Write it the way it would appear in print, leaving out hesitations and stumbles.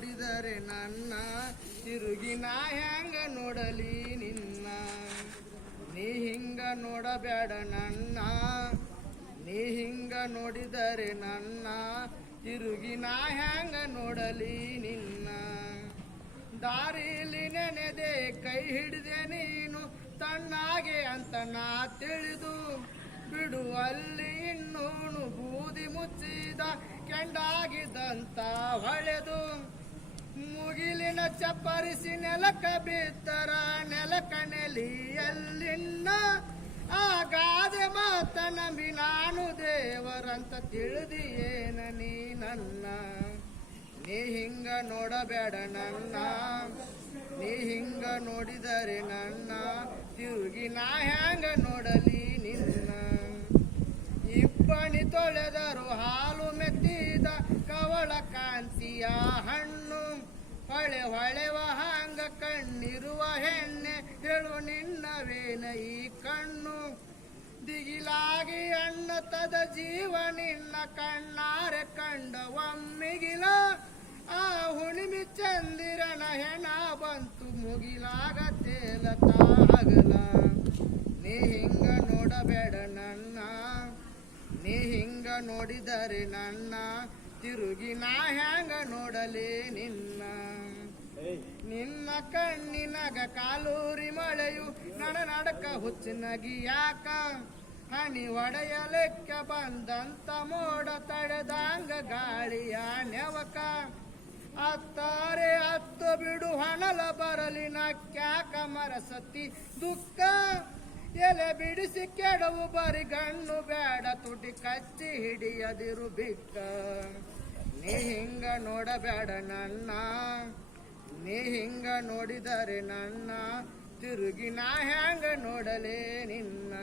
ನೋಡಿದರೆ ನನ್ನ ತಿರುಗಿ ನಾ ಹ್ಯಾಂಗ ನೋಡಲಿ ನಿನ್ನ ನೀ ಹಿಂಗ ನೋಡಬೇಡ ನನ್ನ ನೀ ಹಿಂಗ ನೋಡಿದರೆ ನನ್ನ ತಿರುಗಿ ನಾ ಹ್ಯಾಂಗ ನೋಡಲಿ ನಿನ್ನ ದಾರಿಲಿ ನೆನೆದೆ ಕೈ ಹಿಡಿದೆ ನೀನು ತಣ್ಣಾಗೆ ಅಂತ ನಾ ತಿಳಿದು ಬಿಡುವಲ್ಲಿ ಇನ್ನೂನು ಬೂದಿ ಮುಚ್ಚಿದ ಕೆಂಡಾಗಿದ್ದಂತ ಹೊಳೆದು ಮುಗಿಲಿನ ಚಪ್ಪರಿಸಿ ನೆಲಕ ಬಿತ್ತರ ನೆಲಕ ನೆಲಿಯಲ್ಲಿನ್ನ ಆಗಾದೆ ಮಾತ ನಂಬಿ ನಾನು ದೇವರಂತ ತಿಳಿದಿಯೇನ ನೀ ನನ್ನ ನೀ ಹಿಂಗ ನೋಡಬೇಡ ನನ್ನ ನೀ ಹಿಂಗ ನೋಡಿದರೆ ನನ್ನ ತಿರುಗಿ ನಾ ಹ್ಯಾಂಗ ನೋಡಲಿ ನಿನ್ನ ಇಬ್ಬನಿ ತೊಳೆದರು ಹಾಲು ಮೆತ್ತಿದ ಕವಳ ಕಾಂತಿಯ ಹಣ್ಣು ಹೊಳೆ ಹೊಳೆವ ಹಾಂಗ ಕಣ್ಣಿರುವ ಹೆಣ್ಣೆ ಹೇಳು ನಿನ್ನವೇನ ಈ ಕಣ್ಣು ದಿಗಿಲಾಗಿ ಅಣ್ಣತದ ಜೀವ ನಿನ್ನ ಕಣ್ಣಾರೆ ಕಂಡ ಒಮ್ಮಿಗಿಲ ಆ ಹುಣಿಮಿ ಚಂದಿರನ ಹೆಣ ಬಂತು ಮುಗಿಲಾಗ ತೇಲತಾಗಲ ನೀ ಹಿಂಗ ನೋಡಬೇಡ ನನ್ನ ನೀ ಹಿಂಗ ನೋಡಿದರೆ ನನ್ನ ತಿರುಗಿ ನಾ ಹ್ಯಾಂಗ ನೋಡಲಿ ನಿನ್ನ ನಿನ್ನ ಕಣ್ಣಿನಗ ಕಾಲೂರಿ ಮಳೆಯು ನಡಕ ಹುಚ್ಚಿನಗಿ ಯಾಕ ಹನಿ ಒಡೆಯಲೆಕ್ಕ ಬಂದಂತ ಮೋಡ ತಡೆದಂಗ ಗಾಳಿಯ ನೆವಕ ಅತ್ತಾರೆ ಹತ್ತು ಬಿಡು ಹಣಲ ಬರಲಿ ನಕ್ಯಾಕ ಮರಸತಿ ದುಃಖ ಎಲೆ ಬಿಡಿಸಿ ಕೆಡವು ಬರಿ ಗಣ್ಣು ಬೇಡ ತುಟಿ ಕಚ್ಚಿ ಹಿಡಿಯದಿರು ಬಿಕ್ಕ ನೀ ಹಿಂಗ ನೋಡಬೇಡ ನನ್ನ ನೀ ಹಿಂಗ ನೋಡಿದರೆ ನನ್ನ ತಿರುಗಿ ನಾ ಹ್ಯಾಂಗ ನೋಡಲೇ ನಿನ್ನ